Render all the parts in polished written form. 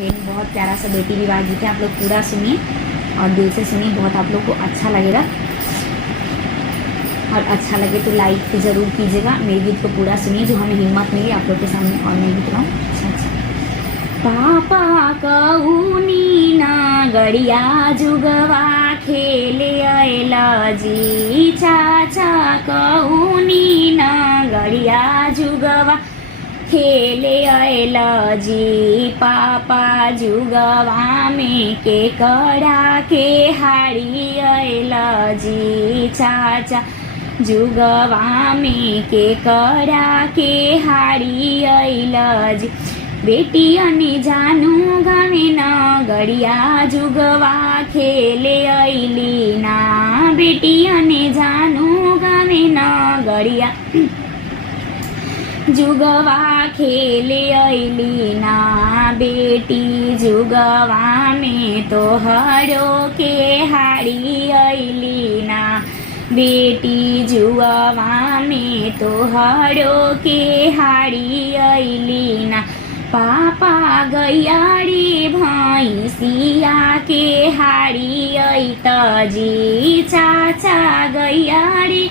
एक बहुत प्यारा सा बेटी विवाह गीत है, आप लोग पूरा सुनिए और दिल से सुनिए, बहुत आप लोग को अच्छा लगेगा। और अच्छा लगे तो लाइक ज़रूर कीजिएगा। मेरे गीत को पूरा सुनिए, जो हमें हिम्मत मिली आप लोग के सामने और मैं गीत गाऊँ। अच्छा पापा कहूनी ना गड़िया जुगवा खेले अला जी, चाचा कहूनी ना गड़िया जुगवा खेले अला जी, पापा जुगवा में के कड़ा के हारी अला जी, चाचा जुगवा में के कड़ा के हारी अला जी, बेटी अनि जानु गावे न गड़िया जुगवा खेले अली ना, बेटी अनि जानु गावे न गड़िया जुगवा खेले अली ना, बेटी जुगवा में तो हरो के हारी अली ना, बेटी जुगवा में तो हरो के हारी अली ना, पापा गैयारी भैंसिया के हारी ऐतजी, चाचा गैयारी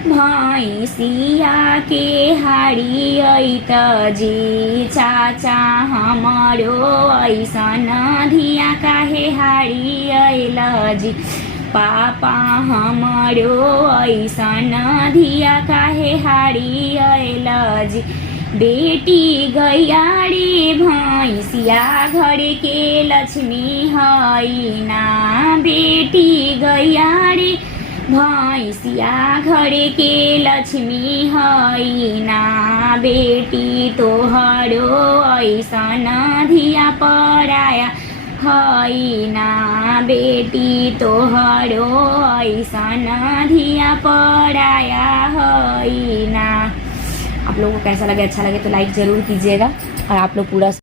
भैंसिया के हारी ऐतजी, चाचा हमारो ऐसन धिया काहे हारी अइलजी, पापा हमारो ऐसन धिया काहे हारी अइलजी, बेटी गैयारी भैंसिया घर के लक्ष्मी हई ना, बेटी गैयारी भैंसिया घर के लक्ष्मी हई ना, बेटी तोहरो ऐसन धिया पराया हई ना, बेटी तोहरो ऐसन धिया पराया हई ना। आप लोगों को कैसा लगे, अच्छा लगे तो लाइक ज़रूर कीजिएगा और आप लोग पूरा